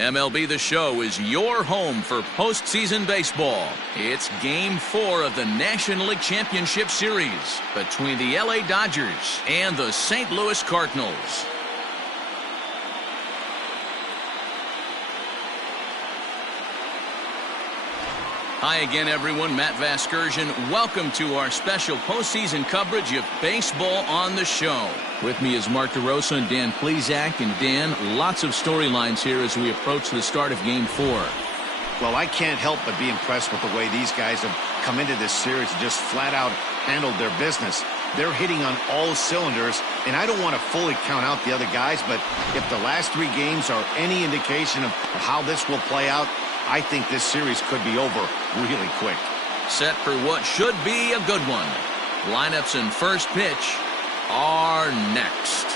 MLB The Show is your home for postseason baseball. It's Game 4 of the National League Championship Series between the LA Dodgers and the St. Louis Cardinals. Hi again, everyone. Matt Vasgersian. Welcome to our special postseason coverage of Baseball on the Show. With me is Mark DeRosa and Dan Plesac. And Dan, lots of storylines here as we approach the start of Game 4. Well, I can't help but be impressed with the way these guys have come into this series and just flat out handled their business. They're hitting on all cylinders, and I don't want to fully count out the other guys, but if the last 3 games are any indication of how this will play out, I think this series could be over really quick. Set for what should be a good one. Lineups and first pitch are next.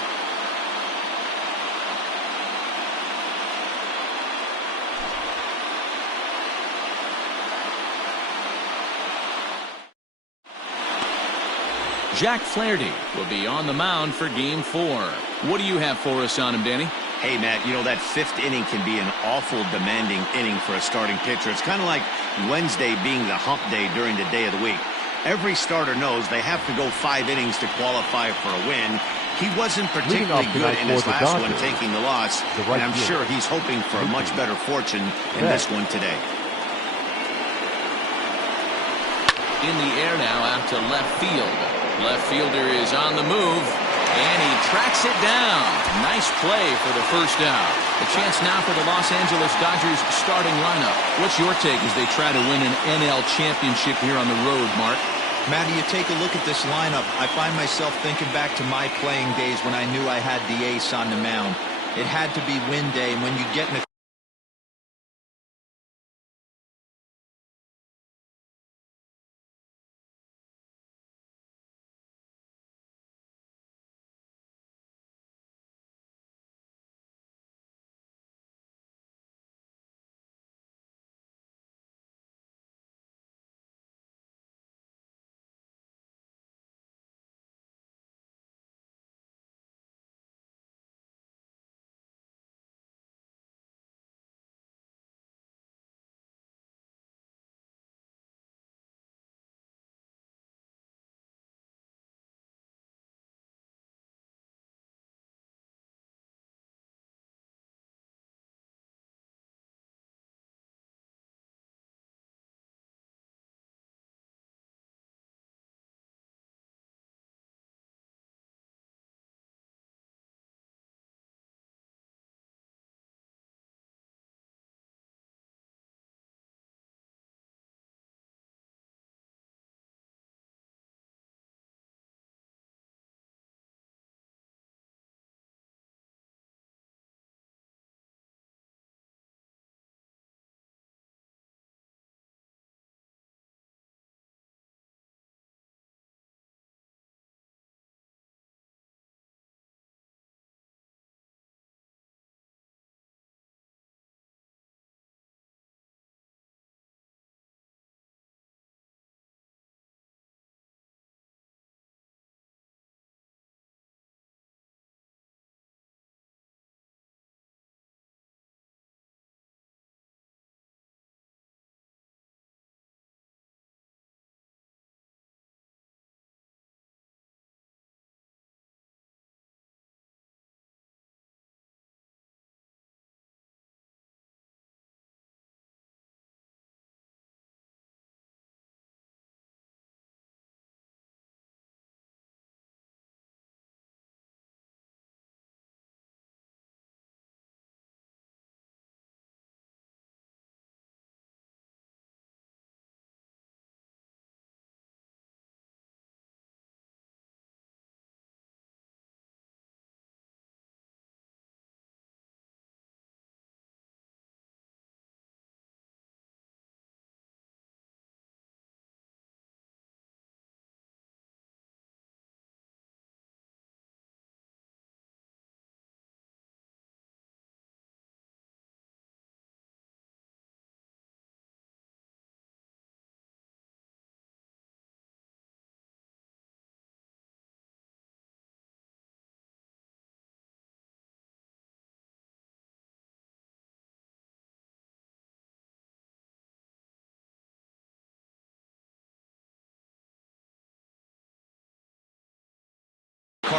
Jack Flaherty will be on the mound for Game 4. What do you have for us on him, Danny? Hey, Matt, you know, that 5th inning can be an awful demanding inning for a starting pitcher. It's kind of like Wednesday being the hump day during the day of the week. Every starter knows they have to go 5 innings to qualify for a win. He wasn't particularly good in his last one, taking the loss, and I'm sure he's hoping for a much better fortune in this one today. In the air now out to left field. Left fielder is on the move. And he tracks it down. Nice play for the first out. A chance now for the Los Angeles Dodgers starting lineup. What's your take as they try to win an NL championship here on the road, Mark? Matty, you take a look at this lineup. I find myself thinking back to my playing days when I knew I had the ace on the mound. It had to be win day, and when you get in a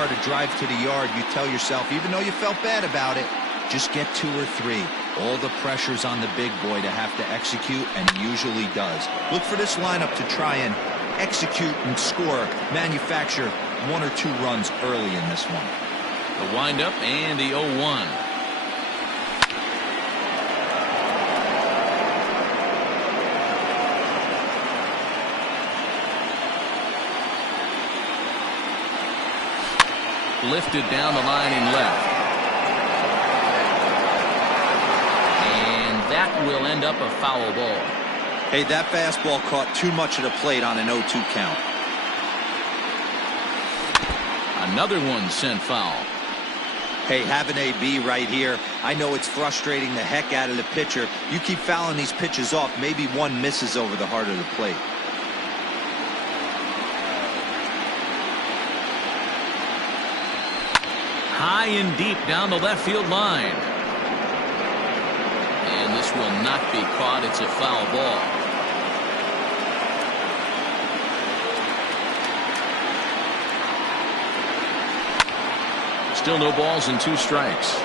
start a drive to the yard, you tell yourself, even though you felt bad about it, just get 2 or 3. All the pressure's on the big boy to have to execute, and he usually does. Look for this lineup to try and execute and score, manufacture 1 or 2 runs early in this one. The windup and the 0-1. Lifted down the line in left. And that will end up a foul ball. Hey, that fastball caught too much of the plate on an 0-2 count. Another one sent foul. Hey, have an AB right here. I know it's frustrating the heck out of the pitcher. You keep fouling these pitches off, maybe one misses over the heart of the plate. High and deep down the left field line. And this will not be caught. It's a foul ball. Still no balls and 2 strikes.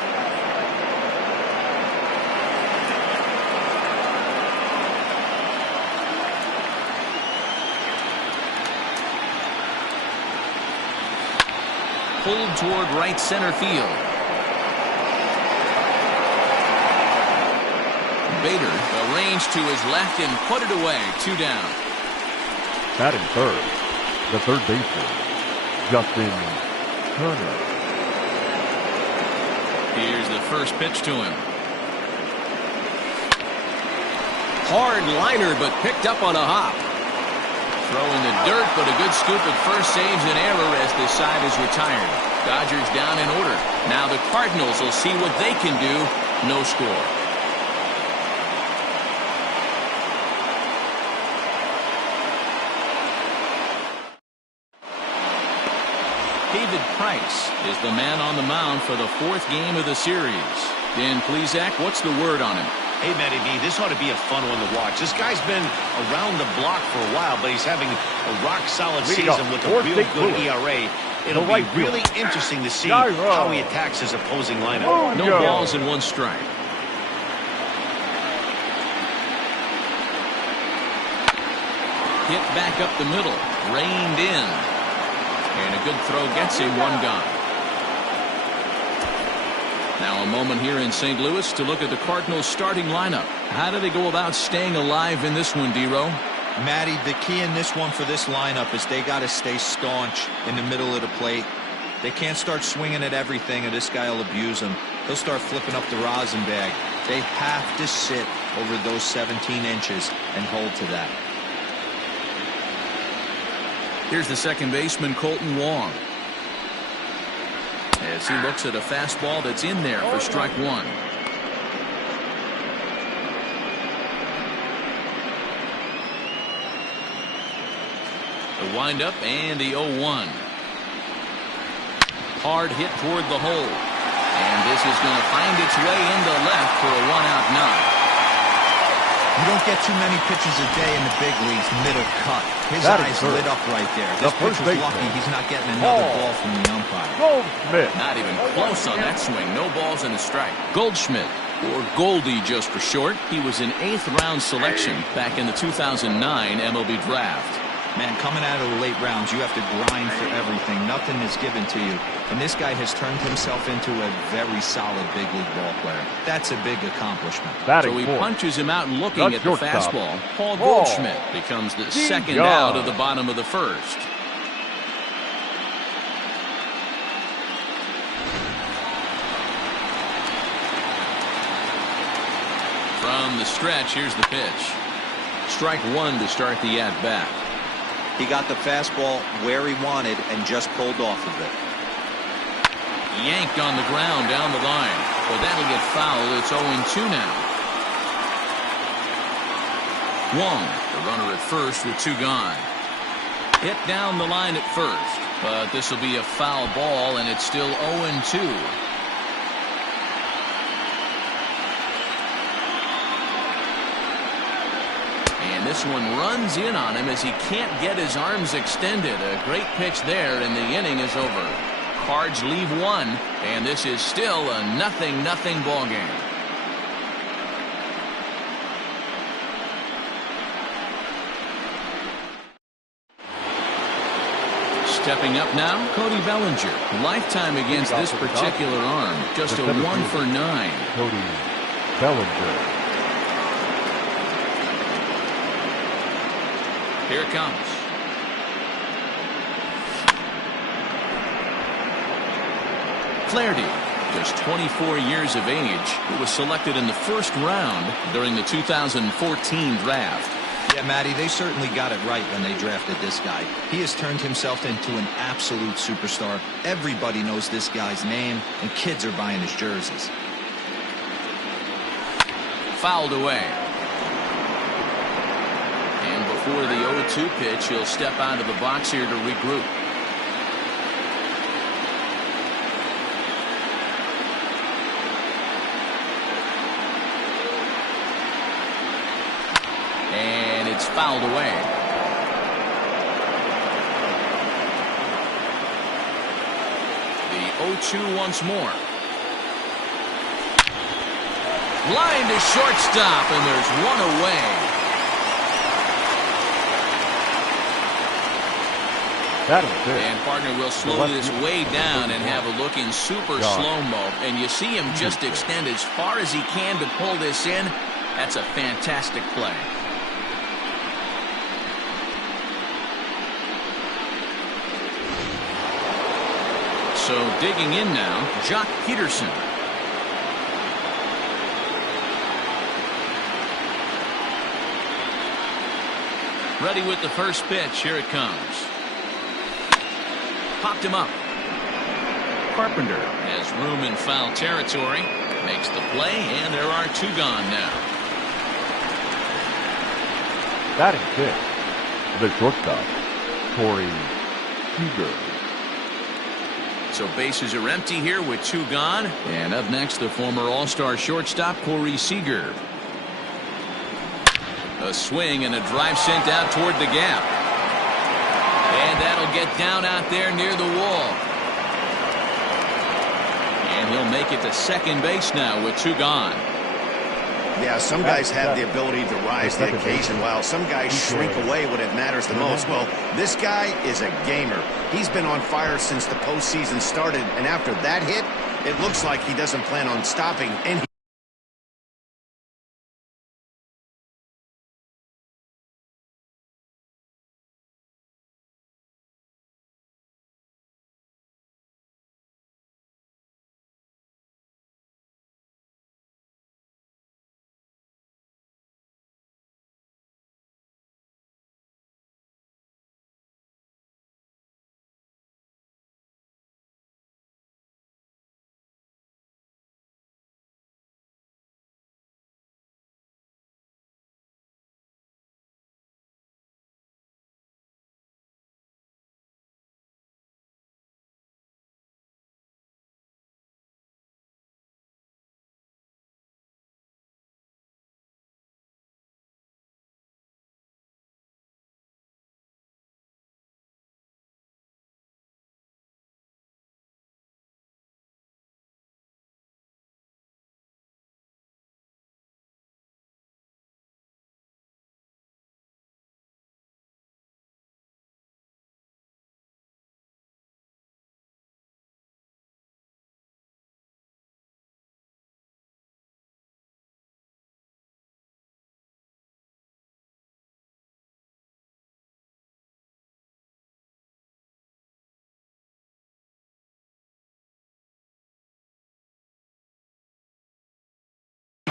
Pulled toward right center field. Bader arranged to his left and put it away. 2 down. Batting third, the third baseman, Justin Turner. Here's the first pitch to him. Hard liner, but picked up on a hop. Throw in the dirt, but a good scoop at first saves an error as this side is retired. Dodgers down in order. Now the Cardinals will see what they can do. No score. David Price is the man on the mound for the 4th game of the series. Dan Plesac, what's the word on him? Hey, Matty B, this ought to be a fun one to watch. This guy's been around the block for a while, but he's having a rock-solid season with a real good ERA. It'll be really interesting to see how he attacks his opposing lineup. No balls and 1 strike. Hit back up the middle. Reined in. And a good throw gets him 1 gone. Now a moment here in St. Louis to look at the Cardinals starting lineup. How do they go about staying alive in this one, D-Row? Matty, the key in this one for this lineup is they got to stay staunch in the middle of the plate. They can't start swinging at everything or this guy will abuse them. He'll start flipping up the rosin bag. They have to sit over those 17 inches and hold to that. Here's the second baseman, Colton Wong, as he looks at a fastball that's in there for strike 1. The windup and the 0-1. Hard hit toward the hole. And this is going to find its way into left for a 1-out knock. You don't get too many pitches a day in the big leagues middle cut. His eyes lit up right there. This pitcher's lucky he's not getting another ball from the umpire. Goldschmidt. Not even close on that swing. No balls and a strike. Goldschmidt, or Goldie just for short. He was an 8th-round selection back in the 2009 MLB draft. Man, coming out of the late rounds, you have to grind for everything. Nothing is given to you. And this guy has turned himself into a very solid big league ball player. That's a big accomplishment. So he punches him out looking at the fastball. Paul Goldschmidt becomes the second out of the bottom of the 1st. From the stretch, here's the pitch. Strike 1 to start the at-bat. He got the fastball where he wanted and just pulled off of it. Yanked on the ground down the line. But that'll get fouled. It's 0-2 now. Wong, the runner at first with 2 gone. Hit down the line at first. But this will be a foul ball, and it's still 0-2. And this one runs in on him as he can't get his arms extended. A great pitch there, and the inning is over. Cards leave one, and this is still a 0-0 ball game. Stepping up now, Cody Bellinger. Lifetime against this particular arm. Just a 1 for 9. Cody Bellinger. Here it comes. Flaherty, just 24 years of age, who was selected in the first round during the 2014 draft. Yeah, Matty, they certainly got it right when they drafted this guy. He has turned himself into an absolute superstar. Everybody knows this guy's name, and kids are buying his jerseys. Fouled away. And before the 0-2 pitch, he'll step out of the box here to regroup. And it's fouled away. The 0-2 once more. Line to shortstop, and there's one away. That is good. And partner will slow this way down and have a look in super slow-mo. And you see him just extend as far as he can to pull this in. That's a fantastic play. So digging in now, Jock Peterson. Ready with the first pitch. Here it comes. Popped him up. Carpenter has room in foul territory. Makes the play, and there are two gone now. Batting fifth, the shortstop, Corey Seager. So bases are empty here with two gone. And up next, the former All-Star shortstop, Corey Seager. A swing and a drive sent out toward the gap. And that'll get down out there near the wall. And he'll make it to second base now with two gone. Yeah, some guys have the ability to rise to the occasion while some guys shrink away when it matters the most. Well, this guy is a gamer. He's been on fire since the postseason started, and after that hit, it looks like he doesn't plan on stopping. And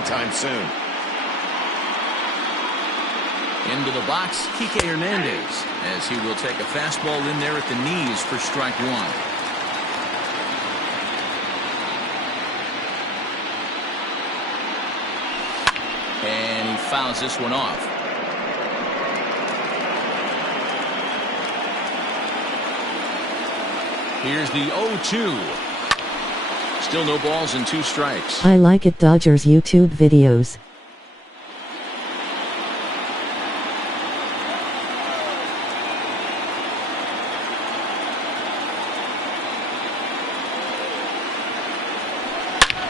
time soon. Into the box, Kike Hernandez, as he will take a fastball in there at the knees for strike one. And he fouls this one off. Here's the 0-2. Still no balls and two strikes. I like it Dodgers YouTube videos.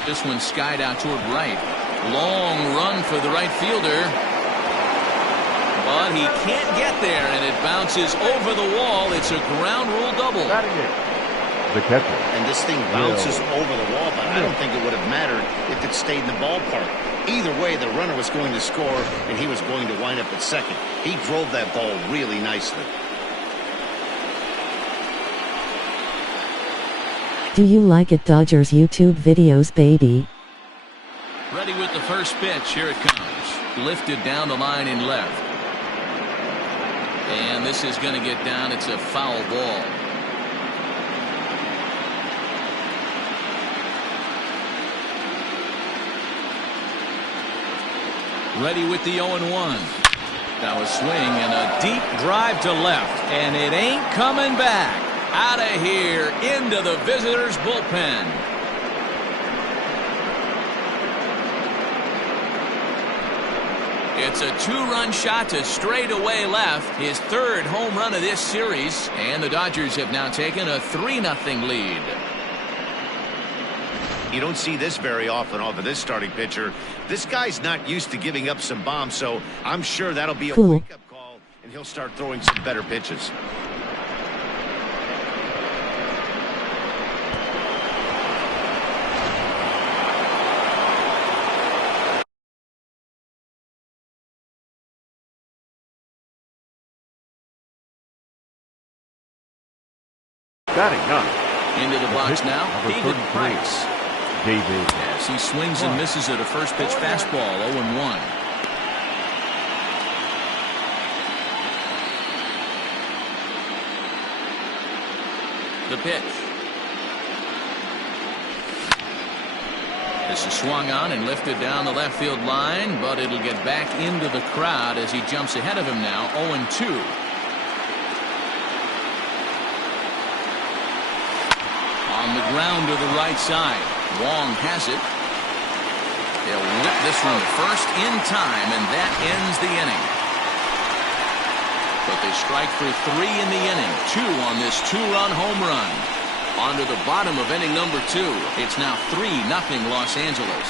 This one skied out toward right. Long run for the right fielder. But he can't get there, and it bounces over the wall. It's a ground rule double. Batting it. The catcher. And this thing bounces over the wall, but I don't think it would have mattered if it stayed in the ballpark. Either way, the runner was going to score, and he was going to wind up at second. He drove that ball really nicely. Do you like it, Dodgers YouTube videos, baby? Ready with the first pitch. Here it comes. Lifted down the line in left. And this is going to get down. It's a foul ball. Ready with the 0-1. Now a swing and a deep drive to left. And it ain't coming back. Out of here into the visitors' bullpen. It's a two-run shot to straightaway left. His third home run of this series. And the Dodgers have now taken a 3-0 lead. You don't see this very often off of this starting pitcher. This guy's not used to giving up some bombs, so I'm sure that'll be a wake-up call, and he'll start throwing some better pitches. Batting ninth. Into the box now, David Price. David. As he swings and misses at a first pitch fastball, 0-1. The pitch. This is swung on and lifted down the left field line, but it'll get back into the crowd as he jumps ahead of him now, 0-2. On the ground to the right side. Wong has it. They'll whip this one first in time, and that ends the inning. But they strike for 3 in the inning. 2 on this 2-run home run. On to the bottom of inning number 2. It's now 3-0 Los Angeles.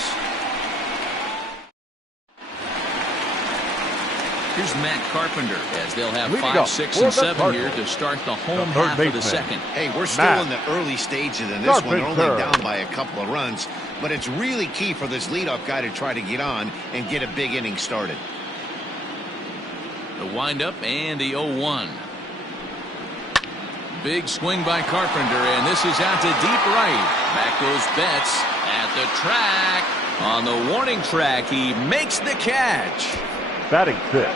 Here's Matt Carpenter as they'll have 5, 6, and 7 here to start the home half of the second. Hey, we're still in the early stages in this one. They're only down by a couple of runs, but it's really key for this leadoff guy to try to get on and get a big inning started. The windup and the 0-1. Big swing by Carpenter, and this is out to deep right. Back goes Betts at the track. On the warning track, he makes the catch. Batting fifth.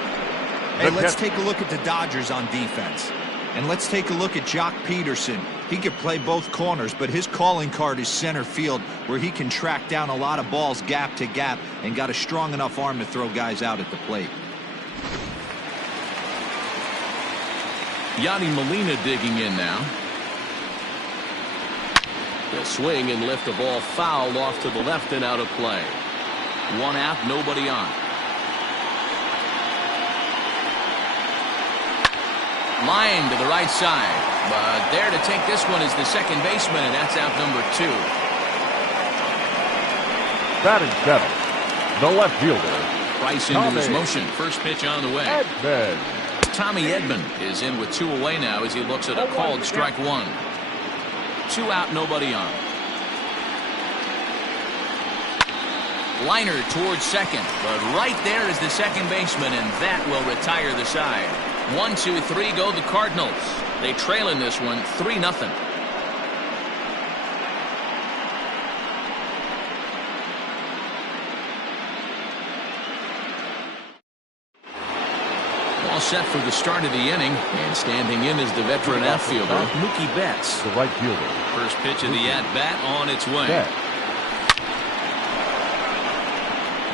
Hey, let's take a look at the Dodgers on defense. And let's take a look at Jock Peterson. He could play both corners, but his calling card is center field, where he can track down a lot of balls gap to gap and got a strong enough arm to throw guys out at the plate. Yadi Molina digging in now. He'll swing and lift the ball foul off to the left and out of play. 1 out, nobody on. Line to the right side, but there to take this one is the second baseman, and that's out number 2. Batting seventh. The left fielder. Price into his motion. First pitch on the way. Edman. Tommy Edman is in with 2 away now as he looks at a called strike 1. 2 out, nobody on. Liner towards second, but right there is the second baseman, and that will retire the side. 1, 2, 3 go the Cardinals. They trail in this one 3-0. All set for the start of the inning, and standing in is the veteran outfielder Mookie Betts. The right fielder. First pitch of the at-bat on its way.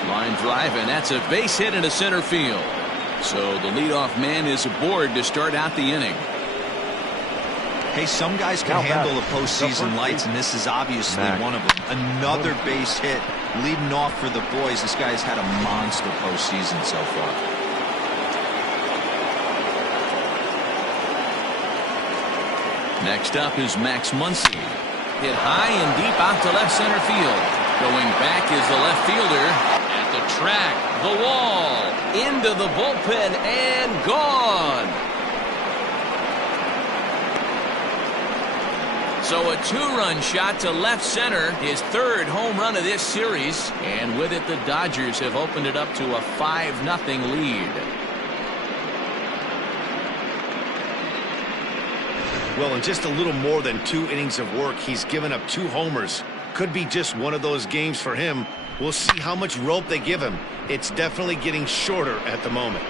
Line drive, and that's a base hit into center field. So the leadoff man is aboard to start out the inning. Hey, some guys can handle the postseason lights, and this is obviously one of them. Another base hit leading off for the boys. This guy's had a monster postseason so far. Next up is Max Muncy. Hit high and deep out to left center field. Going back is the left fielder. At the track, the wall, into the bullpen, and gone. So a 2-run shot to left center, his 3rd home run of this series. And with it, the Dodgers have opened it up to a 5-0 lead. Well, in just a little more than 2 innings of work, he's given up 2 homers. Could be just one of those games for him. We'll see how much rope they give him. It's definitely getting shorter at the moment.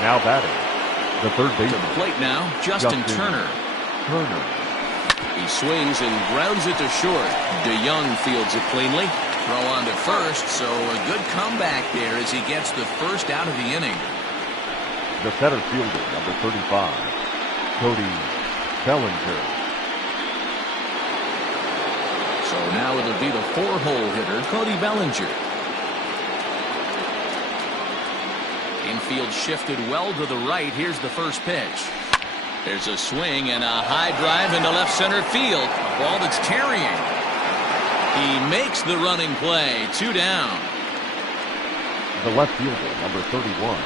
Now batting, the third To baseman. the plate now, Justin Turner. He swings and grounds it to short. DeYoung fields it cleanly. Throw on to first, so a good comeback there as he gets the first out of the inning. The center fielder, number 35, Cody Bellinger. So now it'll be the 4-hole hitter, Cody Bellinger. Infield shifted well to the right. Here's the first pitch. There's a swing and a high drive into left center field. A ball that's carrying. He makes the running play. 2 down. The left fielder, number 31,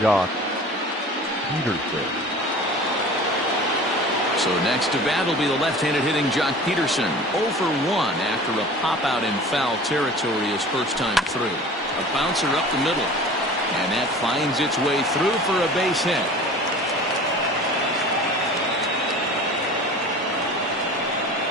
Josh Peterson. So next to bat will be the left-handed hitting Jock Peterson. 0 for 1 after a pop-out in foul territory his first time through. A bouncer up the middle. And that finds its way through for a base hit.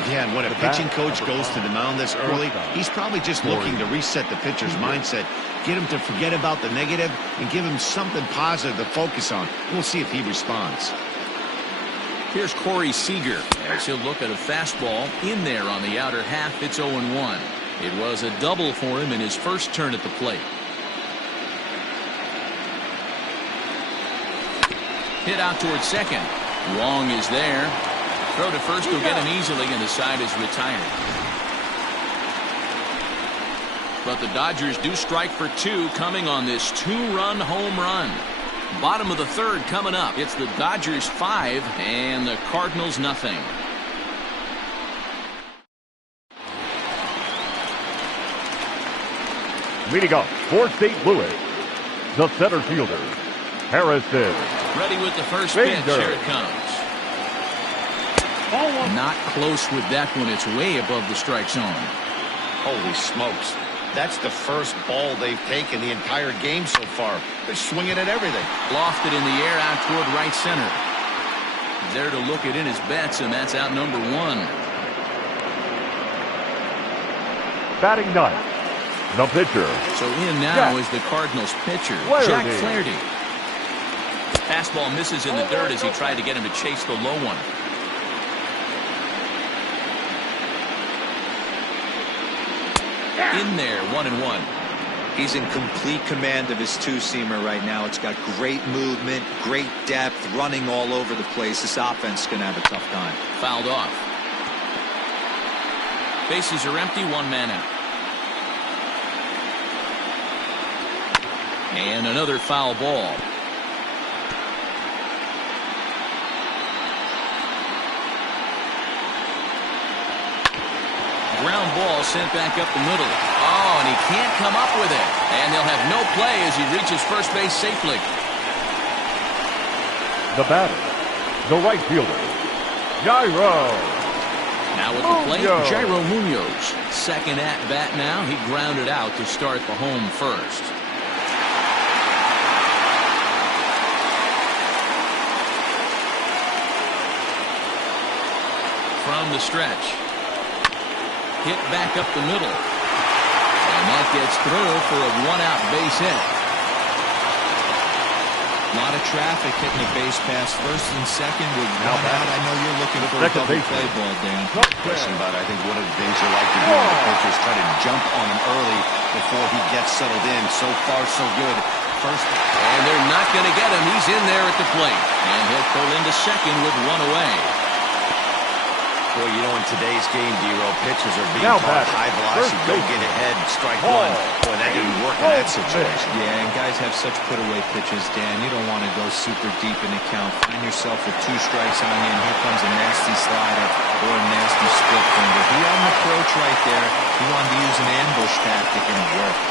Yeah, and when a pitching coach goes to the mound this early, he's probably just looking to reset the pitcher's mindset, get him to forget about the negative, and give him something positive to focus on. We'll see if he responds. Here's Corey Seager as he'll look at a fastball in there on the outer half. It's 0-1. It was a double for him in his first turn at the plate. Hit out towards second. Wong is there. Throw to first will get him easily, and the side is retired. But the Dodgers do strike for 2 coming on this 2-run home run. Bottom of the 3rd coming up. It's the Dodgers 5 and the Cardinals nothing. Leading up for St. Louis, the center fielder, Harrison. Ready with the first pitch. Finger. Here it comes. Not close with that one. It's way above the strike zone. Holy smokes. That's the first ball they've taken the entire game so far. They're swinging at everything. Lofted in the air out toward right center. There to look it in his bets, and that's out number 1. Batting ninth, the pitcher. So in now is the Cardinals pitcher, Jack Flaherty. Fastball misses in the dirt as he tried to get him to chase the low one. In there, 1-1. He's in complete command of his 2-seamer right now. It's got great movement, great depth, running all over the place. This offense is going to have a tough time. Fouled off. Bases are empty, 1 man out. And another foul ball. Ground ball sent back up the middle. Oh, and he can't come up with it. And they'll have no play as he reaches first base safely. The batter, the right fielder, Jairo. Now with the plate, Jairo Munoz. Second at bat now. He grounded out to start the home first. From the stretch. Hit back up the middle. And that gets through for a 1-out base hit. A lot of traffic hitting the base pass first and second with 1 out. I know you're looking for a double play ball, Dan. No question about it. I think one of the things you like to do with the pitcher is try to jump on him early before he gets settled in. So far, so good. First. And they're not going to get him. He's in there at the plate. And he'll pull into second with 1 away. Well, you know, in today's game, D-Row, pitchers are being Now taught batting, high velocity, first go base. get ahead, strike Ball. one. Boy, that didn't work in that situation. Yeah, and guys have such put-away pitches, Dan. You don't want to go super deep in the count. Find yourself with 2 strikes on you, and here comes a nasty slider or a nasty split finger. He had an approach right there. He wanted to use an ambush tactic, and it worked.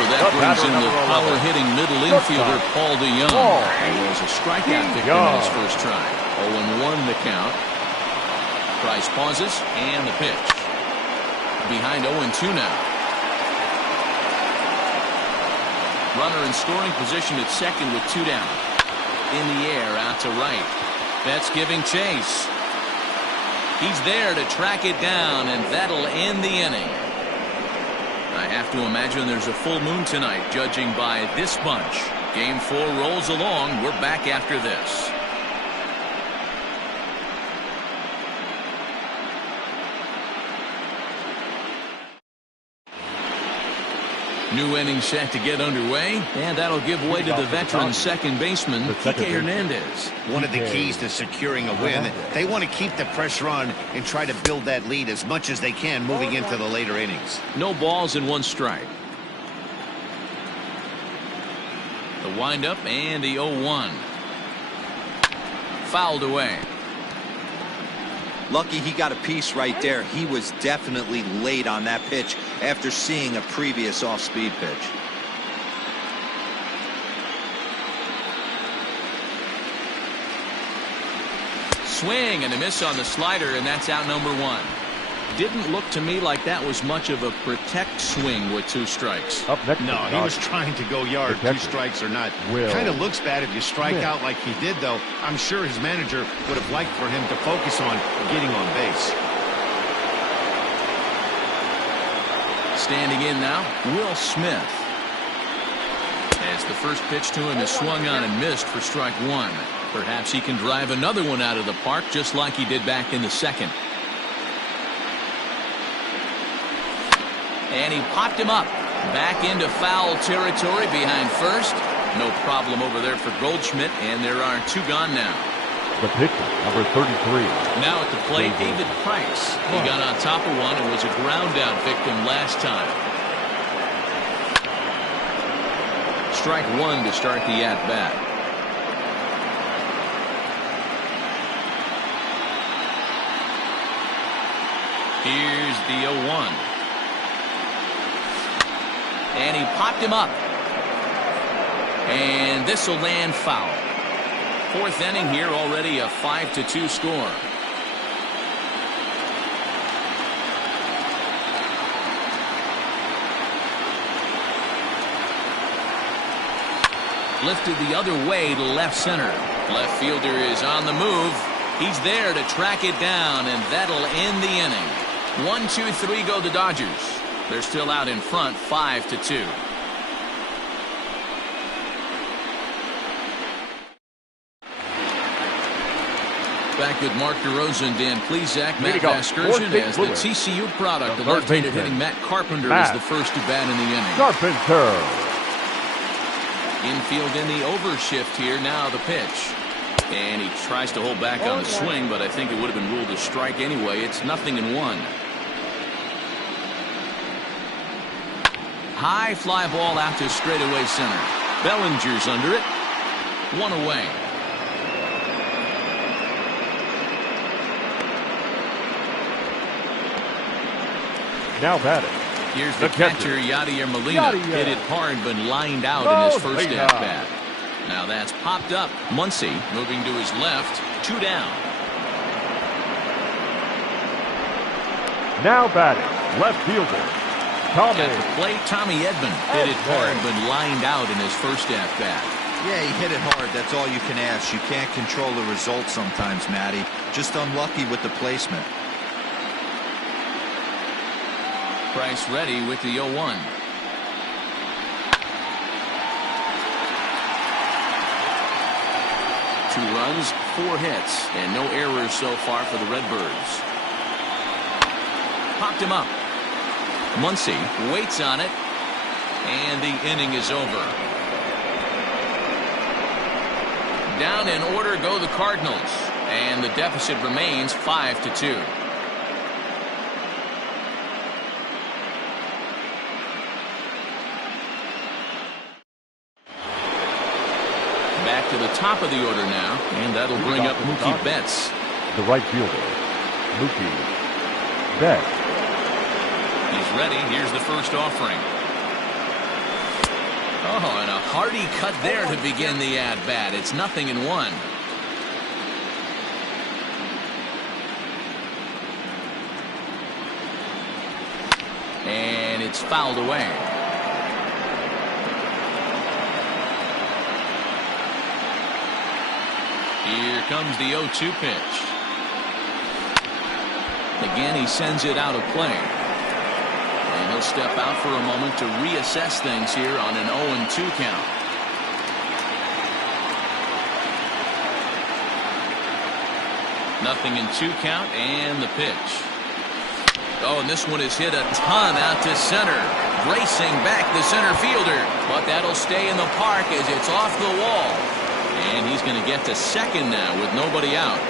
So that brings in the power-hitting middle infielder, Paul DeYoung. He was a strikeout victim in his first try. 0-1 the count. Price pauses, and the pitch. Behind 0-2 now. Runner in scoring position at second with 2 down. In the air, out to right. Betts giving chase. He's there to track it down, and that'll end the inning. I have to imagine there's a full moon tonight, judging by this bunch. Game 4 rolls along. We're back after this. New inning set to get underway, and that'll give way to the veteran second baseman, Kike Hernandez. One of the keys to securing a win, they want to keep the pressure on and try to build that lead as much as they can moving into the later innings. No balls and 1 strike. The windup and the 0-1. Fouled away. Lucky he got a piece right there. He was definitely late on that pitch after seeing a previous off-speed pitch. Swing and a miss on the slider, and that's out number 1. Didn't look to me like that was much of a protect swing with 2 strikes. Up next, No, he was trying to go yard, 2 strikes or not. Kind of looks bad if you strike out like he did, though. I'm sure his manager would have liked for him to focus on getting on base. Standing in now, Will Smith. As the first pitch to him is swung on and missed for strike 1. Perhaps he can drive another one out of the park just like he did back in the second. And he popped him up. Back into foul territory behind first. No problem over there for Goldschmidt, and there are 2 gone now. The pitcher, number 33. Now at the plate, David Price. He got on top of one and was a ground out victim last time. Strike 1 to start the at-bat. Here's the 0-1. And he popped him up. And this will land foul. 4th inning here, already a 5-2 score. Lifted the other way to left center. Left fielder is on the move. He's there to track it down, and that'll end the inning. 1, 2, 3 go the Dodgers. They're still out in front, 5-2. Back with Mark DeRosa and Dan Plesac. Matt Vasgersian as the TCU product. The left-handed hitting Matt Carpenter is the first to bat in the inning. Carpenter. Infield in the overshift here. Now the pitch. And he tries to hold back on the swing, but I think it would have been ruled a strike anyway. It's 0-1. High fly ball out to straightaway center. Bellinger's under it. 1 away. Now batting. Here's the catcher, Yadier Molina. Hit it hard, but lined out in his first at-bat. Now that's popped up. Muncy moving to his left. 2 down. Now batting. Left fielder. Tommy. At the plate, Tommy Edman. Hit it hard, but lined out in his first at-bat. Yeah, he hit it hard. That's all you can ask. You can't control the result sometimes, Matty. Just unlucky with the placement. Price ready with the 0-1. Two runs, 4 hits, and no errors so far for the Redbirds. Popped him up. Muncy waits on it, and the inning is over. Down in order go the Cardinals and the deficit remains 5-2. Back to the top of the order now, and that'll bring up Mookie Betts. The right fielder, Mookie Betts. He's ready. Here's the first offering. Oh, and a hearty cut there to begin the at-bat. It's 0-1. And it's fouled away. Here comes the 0-2 pitch. Again, he sends it out of play. And he'll step out for a moment to reassess things here on an 0-2 count. Nothing in 2 count, and the pitch. Oh, and this one is hit a ton out to center. Racing back the center fielder. But that'll stay in the park as it's off the wall. And he's going to get to second now with nobody out.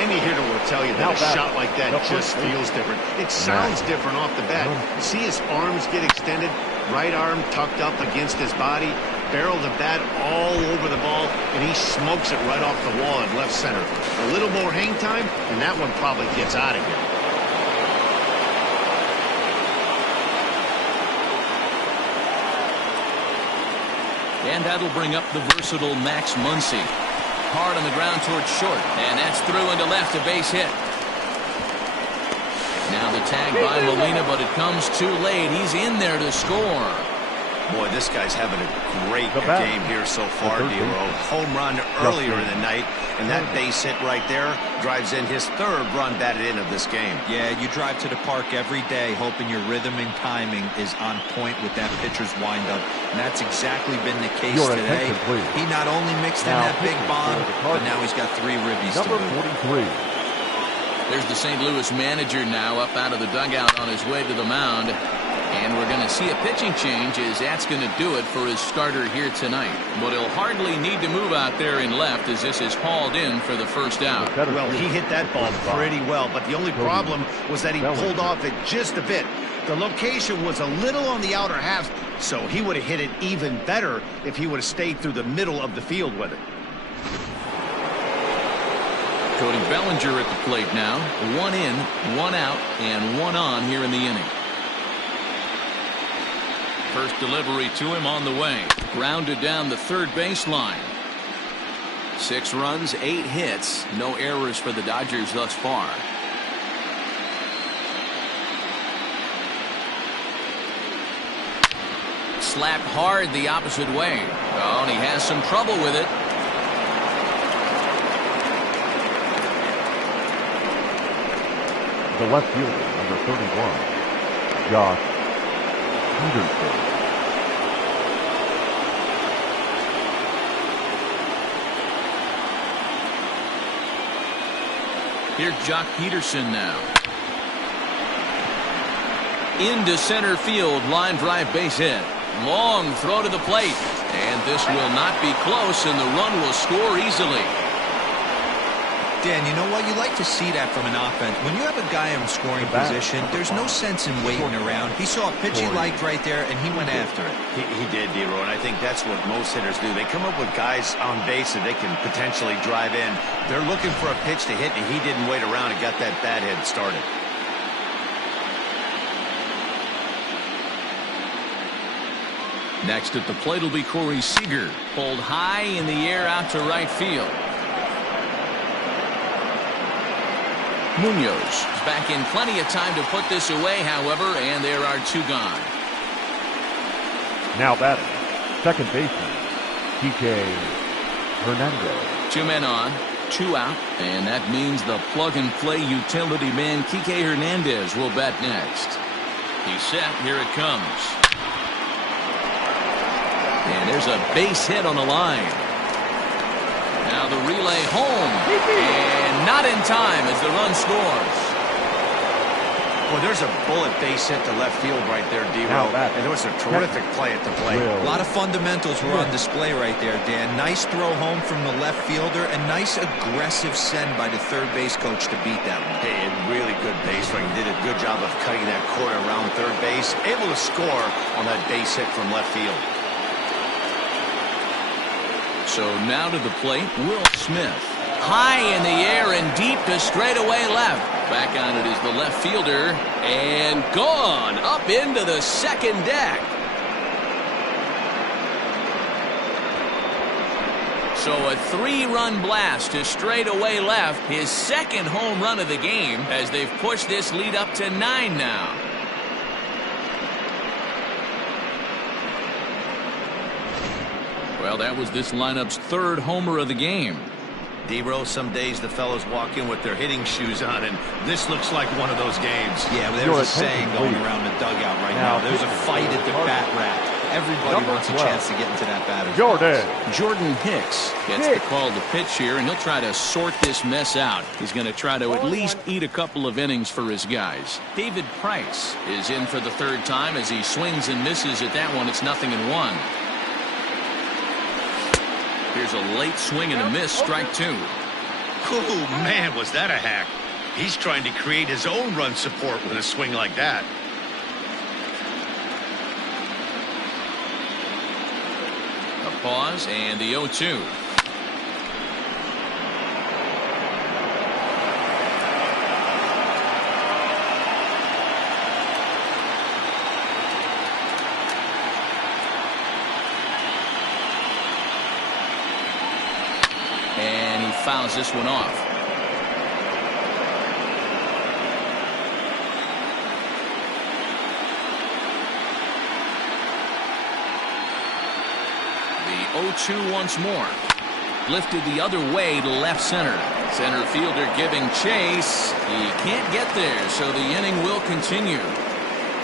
Any hitter will tell you that a shot like that just feels different. It sounds different off the bat. See his arms get extended, right arm tucked up against his body, barrel the bat all over the ball, and he smokes it right off the wall in left center. A little more hang time, and that one probably gets out of here. And that'll bring up the versatile Max Muncy. Hard on the ground towards short, and that's through into left, a base hit. Now the tag by Molina, but it comes too late. He's in there to score. Boy, this guy's having a great game here so far, D-Row. Home run earlier in the night, and that base hit right there drives in his 3rd run batted in of this game. Yeah, you drive to the park every day hoping your rhythm and timing is on point with that pitcher's windup, and that's exactly been the case today. He not only mixed in that big bomb, but now he's got 3 ribbies to boot. There's the St. Louis manager now up out of the dugout on his way to the mound. And we're going to see a pitching change as that's going to do it for his starter here tonight. But he'll hardly need to move out there in left as this is hauled in for the first out. Well, he hit that ball pretty well, but the only problem was that he pulled off it just a bit. The location was a little on the outer half, so he would have hit it even better if he would have stayed through the middle of the field with it. Cody Bellinger at the plate now. 1 in, 1 out, and 1 on here in the inning. First delivery to him on the way. Grounded down the 3rd baseline. 6 runs, 8 hits. No errors for the Dodgers thus far. Slapped hard the opposite way. Oh, and he has some trouble with it. The left fielder, number 31, Josh Peterson. Here's Jock Peterson now. Into center field, line drive base hit. Long throw to the plate. And this will not be close, and the run will score easily. Dan, you know what? You like to see that from an offense. When you have a guy in scoring position, there's no sense in waiting around. He saw a pitch he liked right there, and he went after it. He did, D-Row, and I think that's what most hitters do. They come up with guys on base that they can potentially drive in. They're looking for a pitch to hit, and he didn't wait around and got that bat head started. Next at the plate will be Corey Seager. Pulled high in the air out to right field. Munoz is back in plenty of time to put this away, however, and there are 2 gone. Now batting, second baseman, Kike Hernandez. 2 men on, 2 out, and that means the plug-and-play utility man Kike Hernandez will bat next. He's set. Here it comes. And there's a base hit on the line. Now the relay home. And not in time as the run scores. Well, there's a bullet base hit to left field right there, D-Row. And there was a terrific play at the plate. A lot of fundamentals were on display right there, Dan. Nice throw home from the left fielder, and nice aggressive send by the third base coach to beat that one. Hey, and really good base running. Did a good job of cutting that corner around third base. Able to score on that base hit from left field. So now to the plate, Will Smith. High in the air and deep to straightaway left. Back on it is the left fielder. And gone up into the second deck. So a 3-run blast to straightaway left. His second home run of the game as they've pushed this lead up to 9 now. Well, that was this lineup's third homer of the game. D-Row, some days the fellows walk in with their hitting shoes on, and this looks like one of those games. Yeah, well, there's a saying going around the dugout right now. There's a fight at the bat rack. Everybody wants a chance to get into that batter's box. Jordan Hicks gets the call to pitch here, and he'll try to sort this mess out. He's going to try to at least eat a couple of innings for his guys. David Price is in for the third time as he swings and misses at that one. It's 0-1. Here's a late swing and a miss, strike 2. Oh, man, was that a hack. He's trying to create his own run support with a swing like that. A pause and the 0-2. And he fouls this one off. The 0-2 once more. Lifted the other way to left center. Center fielder giving chase. He can't get there, so the inning will continue.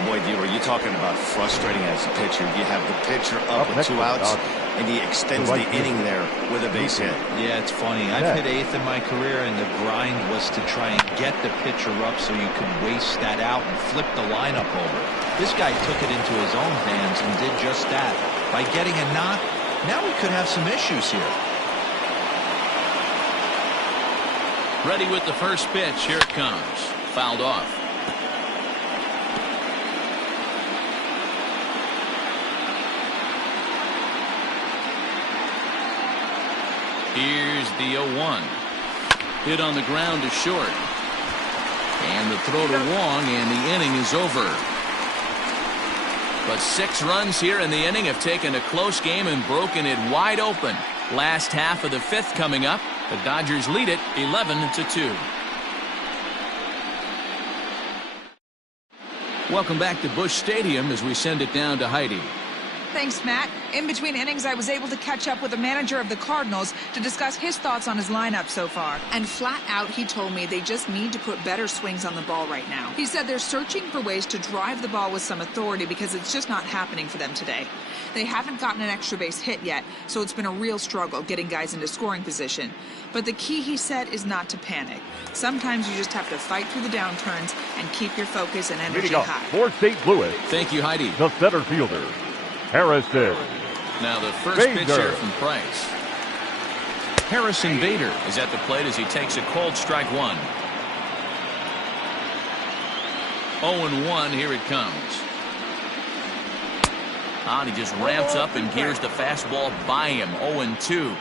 Boy, D-Row, you're talking about frustrating as a pitcher. You have the pitcher up with 2 outs, and he extends the inning there with a base hit. Yeah, it's funny. I've hit 8th in my career, and the grind was to try and get the pitcher up so you could waste that out and flip the lineup over. This guy took it into his own hands and did just that. By getting a knock, now we could have some issues here. Ready with the first pitch. Here it comes. Fouled off. Here's the 0-1. Hit on the ground to short. And the throw to Wong, and the inning is over. But 6 runs here in the inning have taken a close game and broken it wide open. Last half of the 5th coming up. The Dodgers lead it 11-2. Welcome back to Busch Stadium as we send it down to Heidi. Thanks, Matt. In between innings, I was able to catch up with the manager of the Cardinals to discuss his thoughts on his lineup so far. And flat out, he told me they just need to put better swings on the ball right now. He said they're searching for ways to drive the ball with some authority because it's just not happening for them today. They haven't gotten an extra base hit yet, so it's been a real struggle getting guys into scoring position. But the key, he said, is not to panic. Sometimes you just have to fight through the downturns and keep your focus and energy high. For St. Louis. Thank you, Heidi. The center fielder, Harrison. Now the first pitch here from Price. Harrison Bader is at the plate as he takes a cold strike 1. 0-1, here it comes. And he just ramps up and gears the fastball by him. 0-2.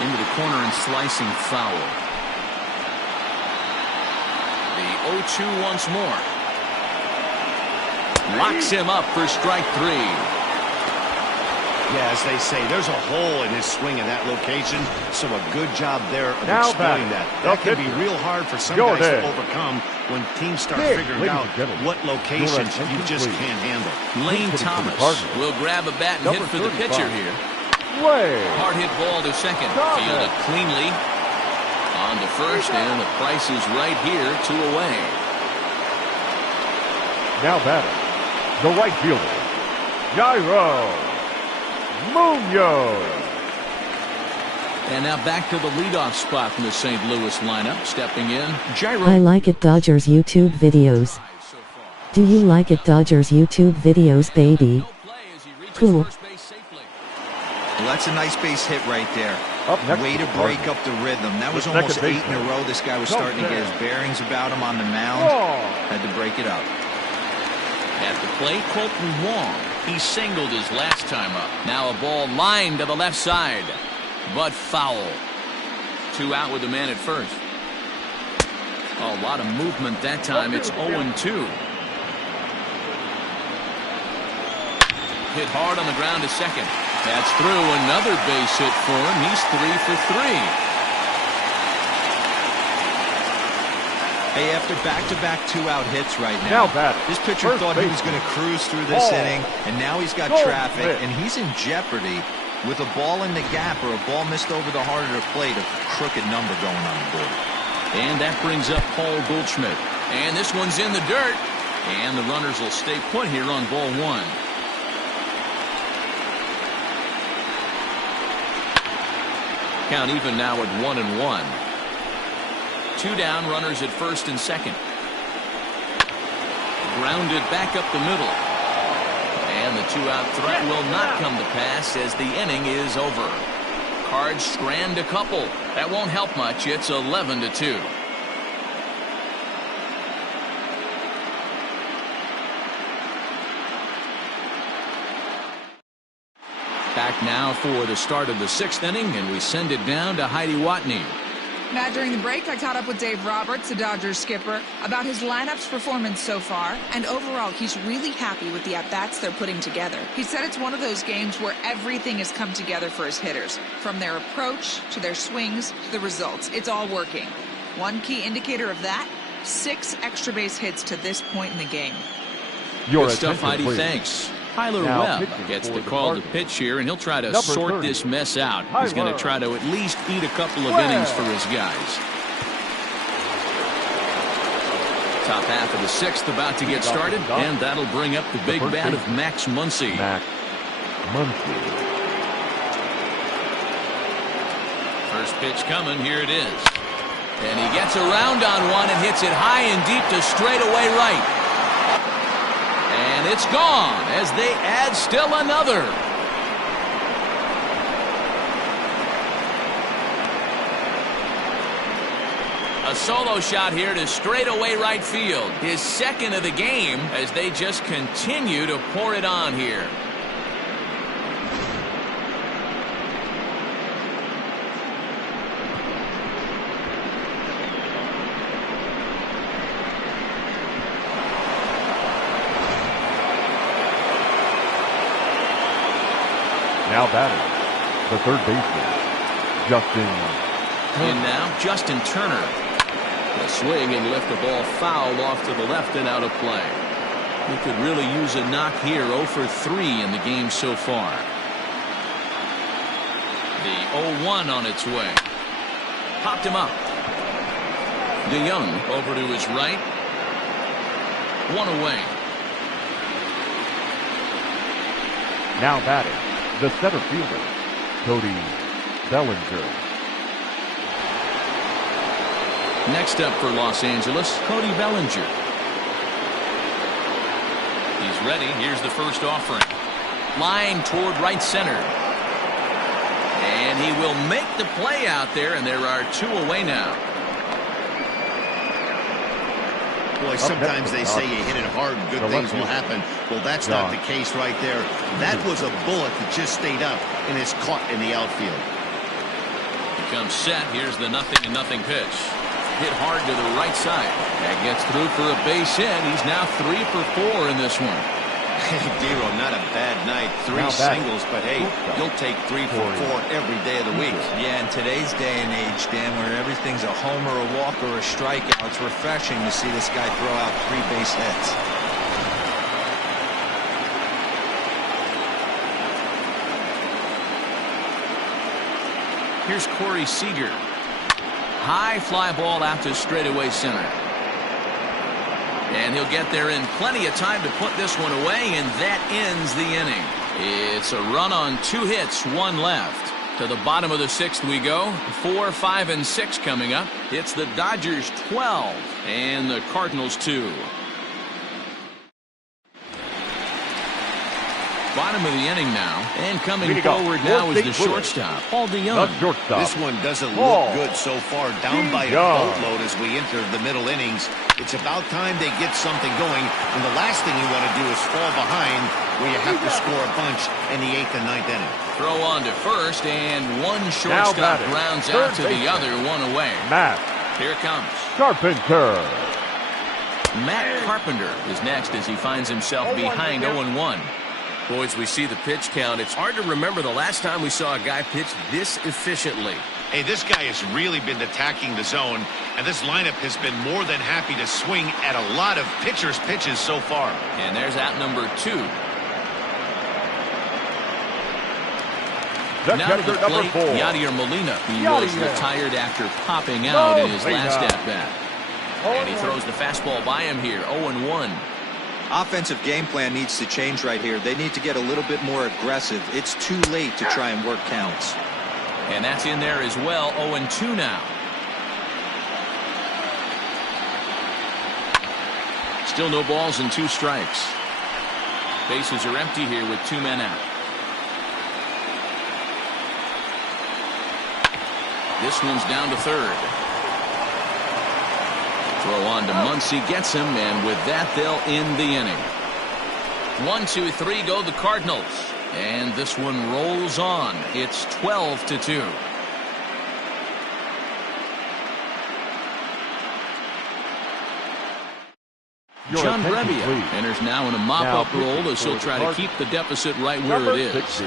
Into the corner and slicing foul. The 0-2 once more. Locks him up for strike 3. Yeah, as they say, there's a hole in his swing in that location, so a good job there of Now exploiting that. That can be real hard for some guys to overcome when teams start figuring out what locations you just can't handle. Lane Thomas will grab a bat and hit for the pitcher here. Hard hit ball to second. Fielded cleanly on to first, and the Price is right here, 2 away. Now batting, the right fielder, Jairo Munoz. And now back to the leadoff spot from the St. Louis lineup. Stepping in, Gyro. I like it Dodgers YouTube videos. Do you like it Dodgers YouTube videos, baby? Cool. Well, that's a nice base hit right there. Up next Way to break up the rhythm. That was almost 8 in a row. This guy was starting to get his bearings about him on the mound. Had to break it up. At the plate, Colton Wong. He singled his last time up. Now a ball lined to the left side, but foul. 2 out with the man at first. A lot of movement that time. It's 0-2. Hit hard on the ground to second. That's through. Another base hit for him. He's 3 for 3. Hey, after back-to-back 2-out hits right now, this pitcher thought he was going to cruise through this inning, and now he's got traffic, and he's in jeopardy with a ball in the gap or a ball missed over the heart of the plate, a crooked number going on the board. And that brings up Paul Goldschmidt. And this one's in the dirt. And the runners will stay put here on ball 1. Count even now at 1-1. 2 down, runners at first and second. Grounded back up the middle. And the 2-out threat will not come to pass as the inning is over. Cards strand a couple. That won't help much. It's 11-2. Back now for the start of the 6th inning, and we send it down to Heidi Watney. Matt, during the break, I caught up with Dave Roberts, the Dodgers skipper, about his lineup's performance so far, and overall, he's really happy with the at-bats they're putting together. He said it's one of those games where everything has come together for his hitters, from their approach to their swings to the results. It's all working. One key indicator of that, 6 extra base hits to this point in the game. Good stuff, Heidi. Thanks. Tyler Webb gets the call to pitch here, and he'll try to sort this mess out. He's going to try to at least eat a couple of innings for his guys. Top half of the 6th about to get started, and that'll bring up the big bat of Max Muncy. First pitch coming. Here it is. And he gets around on one and hits it high and deep to straightaway right. And it's gone as they add still another. A solo shot here to straightaway right field. His second of the game as they just continue to pour it on here. Now batting, the third baseman, Justin Turner. In now, Justin Turner. A swing and lift the ball foul off to the left and out of play. He could really use a knock here. 0 for 3 in the game so far. The 0-1 on its way. Popped him up. DeYoung over to his right. 1 away. Now batting, the center fielder, Cody Bellinger. Next up for Los Angeles, Cody Bellinger. He's ready. Here's the first offering. Line toward right center. And he will make the play out there, and there are 2 away now. Boy, sometimes they say you hit it hard and good things will happen. Well, that's not the case right there. That was a bullet that just stayed up and is caught in the outfield. He comes set. Here's the 0-0 pitch. Hit hard to the right side. That gets through for a base hit. He's now 3 for 4 in this one. Hey, Dero, not a bad night. 3 singles, but hey, you'll take 3 for 4 every day of the week. Yeah, in today's day and age, Dan, where everything's a homer, a walk, or a strikeout, it's refreshing to see this guy throw out 3 base hits. Here's Corey Seager. High fly ball out to straightaway center. And he'll get there in plenty of time to put this one away, and that ends the inning. It's a run on 2 hits, 1 left. To the bottom of the 6th we go. 4, 5, and 6 coming up. It's the Dodgers 12 and the Cardinals 2. Bottom of the inning now, and coming forward now is the shortstop, Paul DeYoung. This one doesn't look good so far, down by a boatload as we enter the middle innings. It's about time they get something going, and the last thing you want to do is fall behind where you have to score a bunch in the 8th and 9th inning. Throw on to first, and one shortstop grounds out to the other, one away. Here comes Carpenter. Matt Carpenter is next as he finds himself behind 0-1. Boys, we see the pitch count. It's hard to remember the last time we saw a guy pitch this efficiently. Hey, this guy has really been attacking the zone, and this lineup has been more than happy to swing at a lot of pitchers' pitches so far. And there's out number 2. Now to the plate, Yadier Molina, who was retired after popping out in his last at-bat. And he throws the fastball by him here, 0-1. Offensive game plan needs to change right here. They need to get a little bit more aggressive. It's too late to try and work counts. And that's in there as well, 0-2 now. Still no balls and 2 strikes. Bases are empty here with 2 men out. This one's down to third. Throw on to Muncy, gets him, and with that they'll end the inning. 1, 2, 3 go the Cardinals, and this one rolls on. It's 12-2. John Brebbia enters now in a mop-up role as he'll try to keep the deficit right where it is.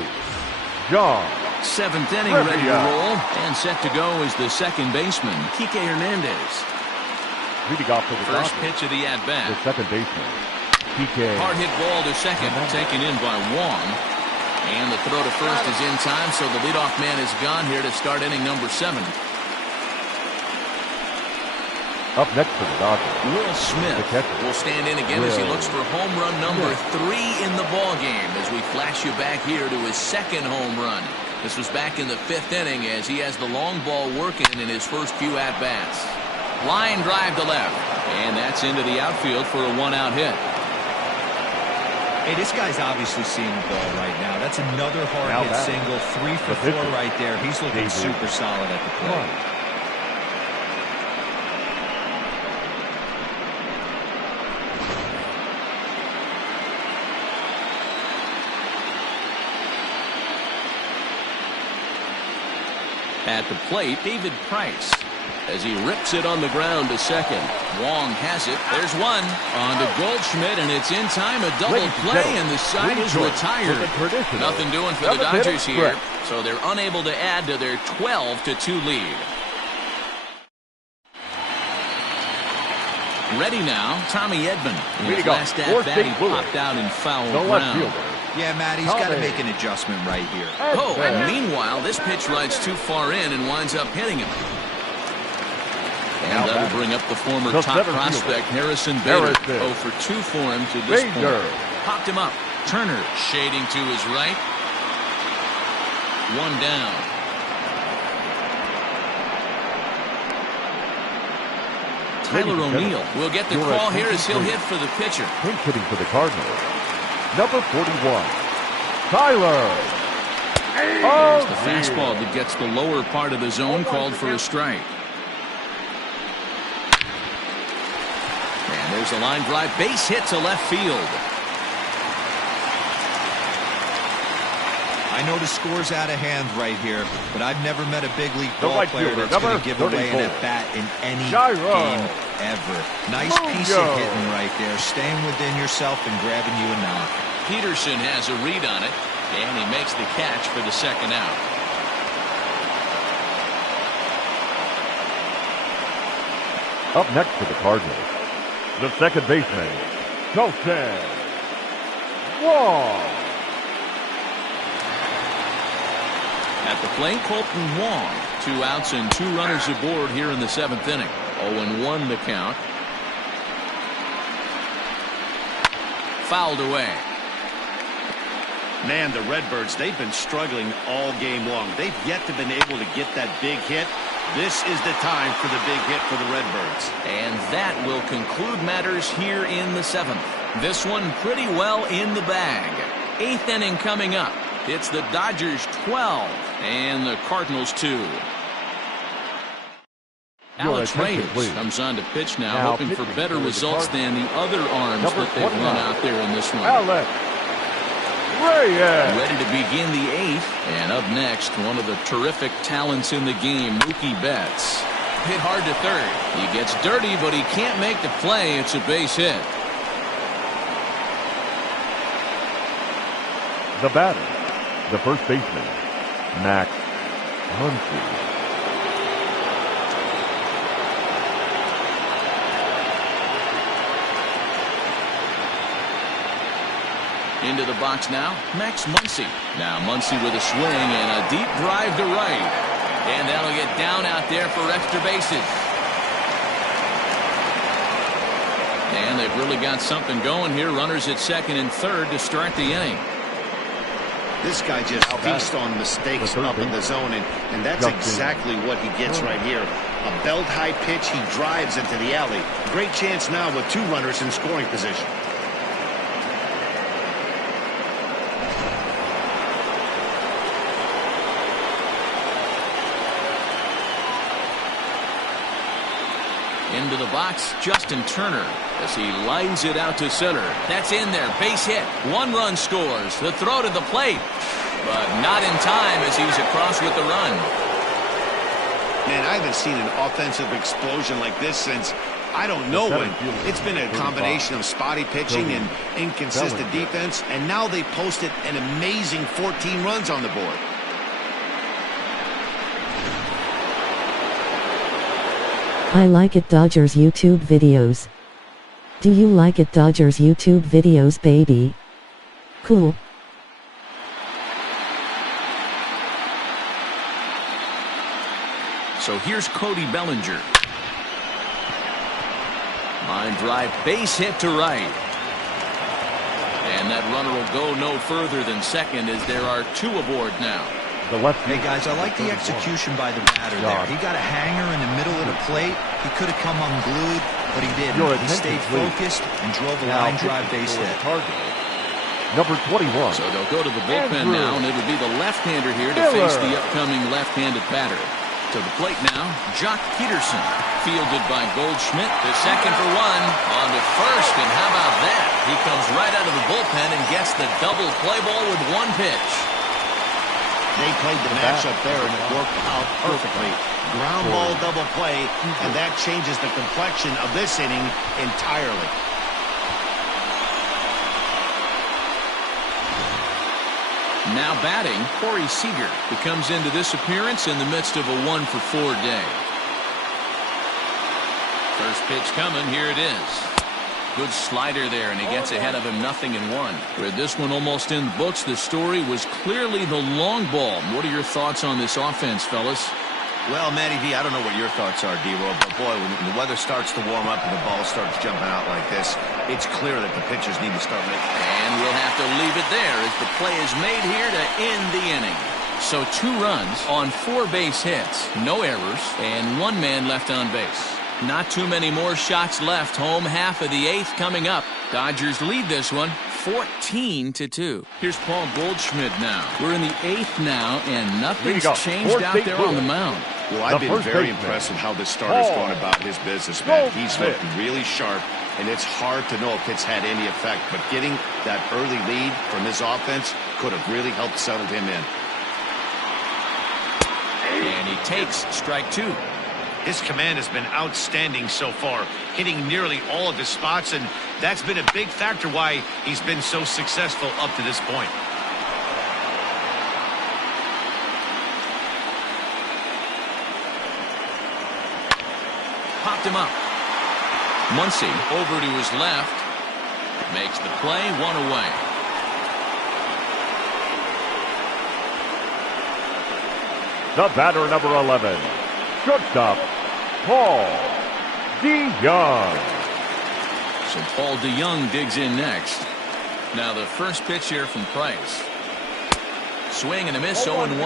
7th inning ready to roll, and set to go is the second baseman, Kike Hernandez. First pitch of the at-bat. The second baseman, Kike. Hard hit ball to second, taken in by Wong. And the throw to first is in time, so the leadoff man is gone here to start inning number 7. Up next for the Dodgers, Will Smith will stand in again as he looks for home run number 3 in the ballgame as we flash you back here to his second home run. This was back in the 5th inning as he has the long ball working in his first few at-bats. Line drive to left, and that's into the outfield for a 1-out hit. Hey, this guy's obviously seeing the ball right now. That's another hard hit single, 3 for 4 right there. He's looking super solid at the plate. At the plate, David Price, as he rips it on the ground to second. Wong has it. There's one. On to Goldschmidt, and it's in time. A double play, and the side is retired. Nothing doing for the Dodgers here, so they're unable to add to their 12-2 lead. Ready now, Tommy Edman. In his last at-bat, he popped out in foul ground. Yeah, Matt, he's got to make an adjustment right here. Oh, and meanwhile, this pitch rides too far in and winds up hitting him. And that'll bring up the former top prospect, Harrison Bader. 0 for 2 for him to this point. Popped him up. Turner shading to his right. 1 down. Tyler O'Neill will get the call here as he'll hit for the pitcher. Pinch hitting for the Cardinals, number 41, Tyler. There's the fastball that gets the lower part of the zone, called for a strike. And there's a line drive, base hit to left field. I know the score's out of hand right here, but I've never met a big league ball player that's going to give away an at-bat in any game ever. Nice piece of hitting right there, staying within yourself and grabbing you a knock. Peterson has a read on it, and he makes the catch for the second out. Up next for the Cardinals, the second baseman, Colton Wong. At the plate, Colton Wong. 2 outs and 2 runners aboard here in the 7th inning. 0-1 the count. Fouled away. Man, the Redbirds, they've been struggling all game long. They've yet to been able to get that big hit. This is the time for the big hit for the Redbirds. And that will conclude matters here in the 7th. This one pretty well in the bag. 8th inning coming up. It's the Dodgers 12 and the Cardinals 2. Alex Reyes comes on to pitch now hoping for better results than the other arms that they've run out there in this one. Alex Reyes. Ready to begin the 8th. And up next, one of the terrific talents in the game, Mookie Betts. Hit hard to third. He gets dirty, but he can't make the play. It's a base hit. The batter, the first baseman, Max Muncy. Into the box now, Max Muncy. Now Muncy with a swing and a deep drive to right. And that'll get down out there for extra bases. And they've really got something going here. Runners at second and third to start the inning. This guy just feasts on mistakes up in the zone, and that's exactly what he gets right here. A belt-high pitch, he drives into the alley. Great chance now with 2 runners in scoring position. Into the box, Justin Turner, as he lines it out to center. That's in there, base hit. 1 run scores. The throw to the plate, but not in time as he's across with the run. Man, I haven't seen an offensive explosion like this since I don't know when. It's been a combination of spotty pitching and inconsistent defense, and now they posted an amazing 14 runs on the board. I like it Dodgers YouTube videos. Do you like it Dodgers YouTube videos, baby? Cool. So here's Cody Bellinger. Line drive, base hit to right. And that runner will go no further than second as there are 2 aboard now. Hey guys, I like the execution by the batter there. He got a hanger in the middle of the plate. He could have come unglued, but he didn't. He stayed focused and drove a line drive base hit. Number 21. So they'll go to the bullpen now, and it'll be the left-hander here to face the upcoming left-handed batter. To the plate now, Jock Peterson, fielded by Goldschmidt. The second for 1 on to first, and how about that? He comes right out of the bullpen and gets the double play ball with 1 pitch. They played the matchup there, and it worked out perfectly. Ground ball double play, and that changes the complexion of this inning entirely. Now batting, Corey Seager, who comes into this appearance in the midst of a 1-for-4 day. First pitch coming, here it is. Good slider there, and he gets ahead of him 0-1. With this one almost in the books, the story was clearly the long ball. What are your thoughts on this offense, fellas? Well, Matty V, I don't know what your thoughts are, D-Roll, but boy, when the weather starts to warm up and the ball starts jumping out like this, it's clear that the pitchers need to start making. And we'll have to leave it there as the play is made here to end the inning. So 2 runs on 4 base hits, no errors, and 1 man left on base. Not too many more shots left. Home half of the 8th coming up. Dodgers lead this one 14-2. Here's Paul Goldschmidt now. We're in the 8th now, and nothing's changed out there on the mound. Well, I've been very impressed with how this starter's going about his business, man. He's looking really sharp, and it's hard to know if it's had any effect, but getting that early lead from his offense could have really helped settle him in. And he takes strike 2. His command has been outstanding so far, hitting nearly all of his spots, and that's been a big factor why he's been so successful up to this point. Popped him up. Muncy over to his left. Makes the play, 1 away. The batter, number 11. Shortstop, Paul DeYoung. So Paul DeYoung digs in next. Now the first pitch here from Price. Swing and a miss, 0-1.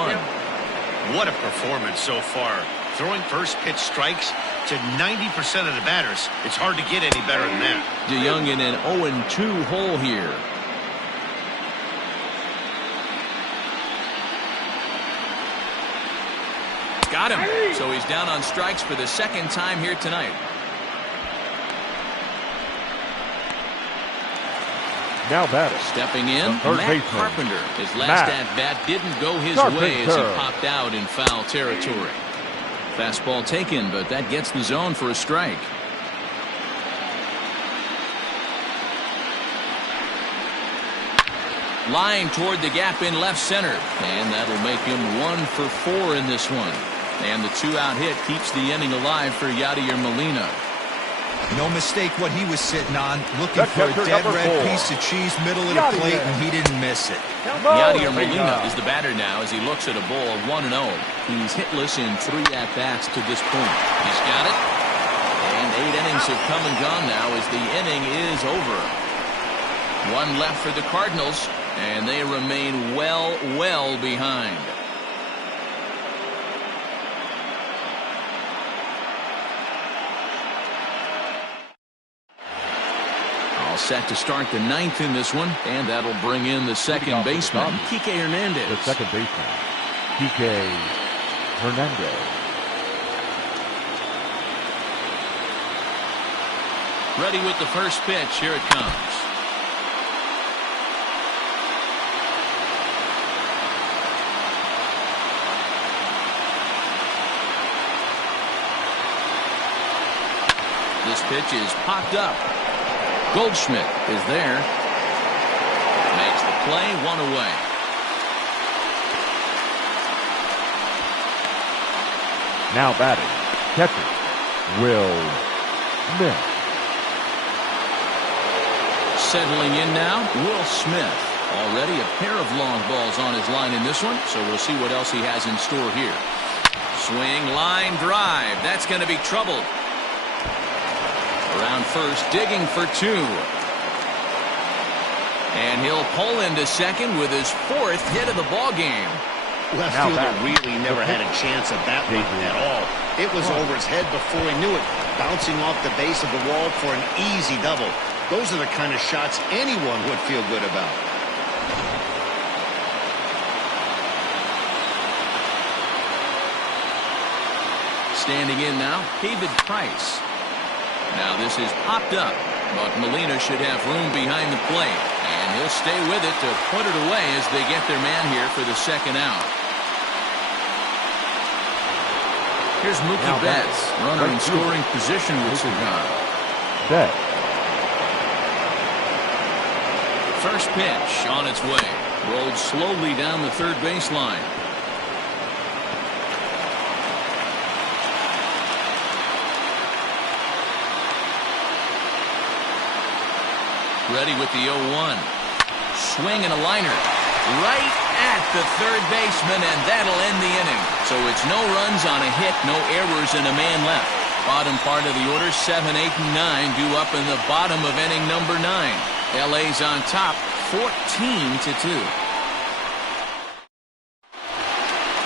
What a performance so far. Throwing first pitch strikes to 90% of the batters. It's hard to get any better than that. DeYoung in an 0-2 hole here. Got him. So he's down on strikes for the second time here tonight. Now batting. Stepping in, Matt baseman, Carpenter. His last at-bat didn't go his way as he popped out in foul territory. Fastball taken, but that gets the zone for a strike. Line toward the gap in left center. And that'll make him 1 for 4 in this one. And the 2-out hit keeps the inning alive for Yadier Molina. No mistake what he was sitting on, looking for a dead red piece of cheese middle of the plate, and he didn't miss it. Yadier Molina is the batter now as he looks at a ball of 1-0. He's hitless in 3 at-bats to this point. He's got it. And 8 innings have come and gone now as the inning is over. 1 left for the Cardinals, and they remain well behind. Set to start the 9th in this one, and that'll bring in the second baseman, Kike Hernandez. The second baseman, Kike Hernandez. Ready with the first pitch. Here it comes. This pitch is popped up. Goldschmidt is there. Makes the play, 1 away. Now batting, catcher, Will Smith. Settling in now, Will Smith. Already a pair of long balls on his line in this one, so we'll see what else he has in store here. Swing, line, drive. That's going to be trouble. Around first, digging for 2. And he'll pull into second with his 4th hit of the ball game. Left fielder really never had a chance at that one at all. It was over his head before he knew it, bouncing off the base of the wall for an easy double. Those are the kind of shots anyone would feel good about. Standing in now, David Price. Now this is popped up, but Molina should have room behind the plate, and he'll stay with it to put it away as they get their man here for the second out. Here's Mookie Betts, runner in scoring position with Cigar. First pitch on its way, rolled slowly down the third baseline. Ready with the 0-1. Swing and a liner. Right at the third baseman, and that'll end the inning. So it's no runs on a hit, no errors, and a man left. Bottom part of the order, 7, 8, and 9 due up in the bottom of inning number 9. LA's on top, 14-2.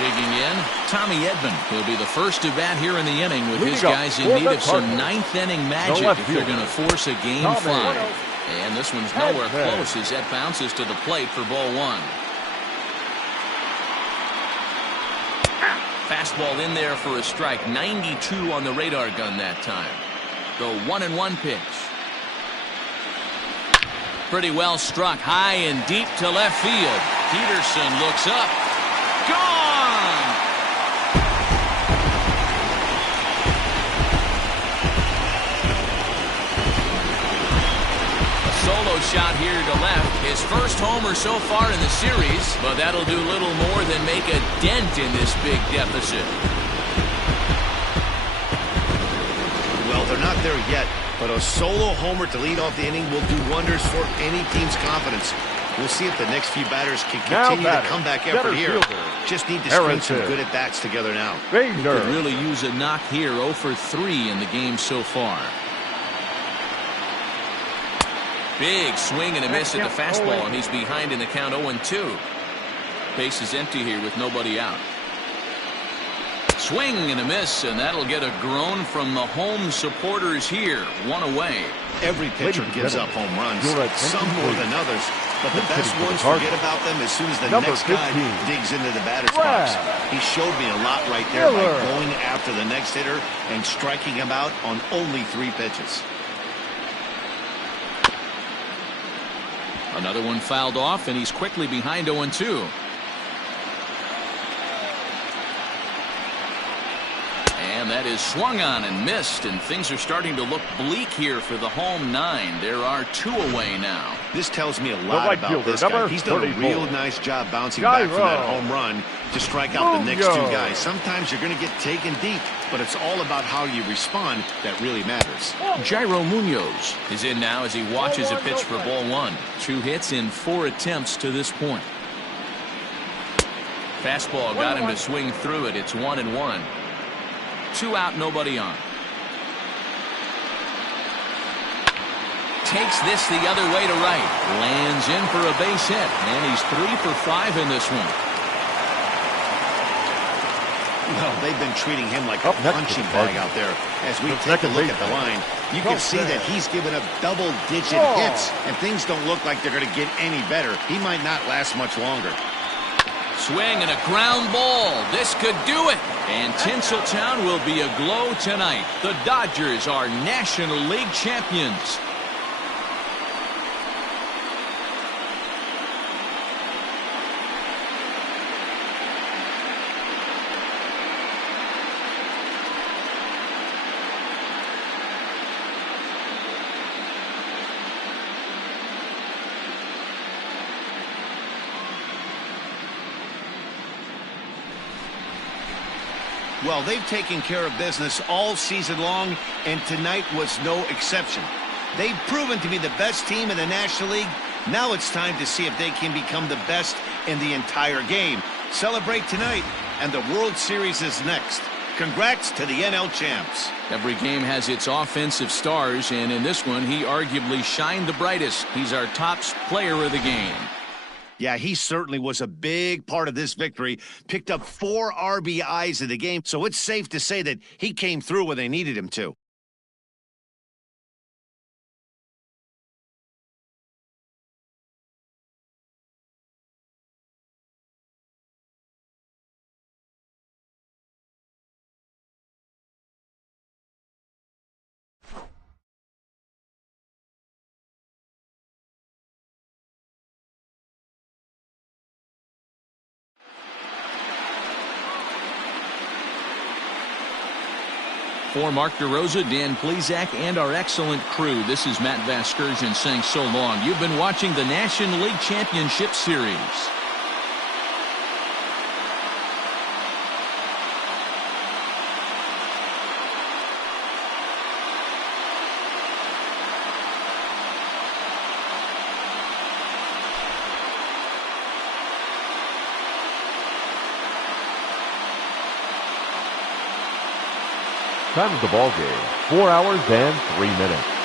Digging in, Tommy Edman. He'll be the first to bat here in the inning with his guys in need of some 9th inning magic if they're going to force a game 5. And this one's nowhere close as that bounces to the plate for ball 1. Fastball in there for a strike. 92 on the radar gun that time. The 1-1 pitch. Pretty well struck high and deep to left field. Peterson looks up. Gone! Solo shot here to left. His first homer so far in the series, but that'll do little more than make a dent in this big deficit. Well, they're not there yet, but a solo homer to lead off the inning will do wonders for any team's confidence. We'll see if the next few batters can continue the comeback effort here. Just need to string some good at-bats together now. He could really use a knock here. 0 for 3 in the game so far. Big swing and a miss at the fastball, and he's behind in the count 0-2. Base is empty here with nobody out. Swing and a miss, and that'll get a groan from the home supporters here. One away. Every pitcher gives up home runs, some more than others, but the best ones forget about them as soon as the next guy digs into the batter's box. He showed me a lot right there by going after the next hitter and striking him out on only 3 pitches. Another one fouled off, and he's quickly behind 0-2. And that is swung on and missed, and things are starting to look bleak here for the home 9. There are 2 away now. This tells me a lot about this guy. He's done a real nice job bouncing back from that home run to strike out the next 2 guys. Sometimes you're going to get taken deep, but it's all about how you respond that really matters. Jairo Munoz is in now as he watches a pitch for ball 1. 2 hits in 4 attempts to this point. Fastball got him to swing through it. It's 1-1. 2 out, nobody on. Takes this the other way to right. Lands in for a base hit, and he's 3 for 5 in this one. Well, they've been treating him like a punching bag out there. As we take a look at the line, you can see that he's given up double-digit hits, and things don't look like they're going to get any better. He might not last much longer. Swing and a ground ball. This could do it. And Tinseltown will be aglow tonight. The Dodgers are National League champions. Well, they've taken care of business all season long, and tonight was no exception. They've proven to be the best team in the National League. Now it's time to see if they can become the best in the entire game. Celebrate tonight, and the World Series is next. Congrats to the NL champs. Every game has its offensive stars, and in this one, he arguably shined the brightest. He's our top player of the game. Yeah, he certainly was a big part of this victory. Picked up 4 RBIs in the game, so it's safe to say that he came through when they needed him to. For Mark DeRosa, Dan Plesac, and our excellent crew, this is Matt Vasgersian saying so long. You've been watching the National League Championship Series. Time of the ball game, 4 hours and 3 minutes.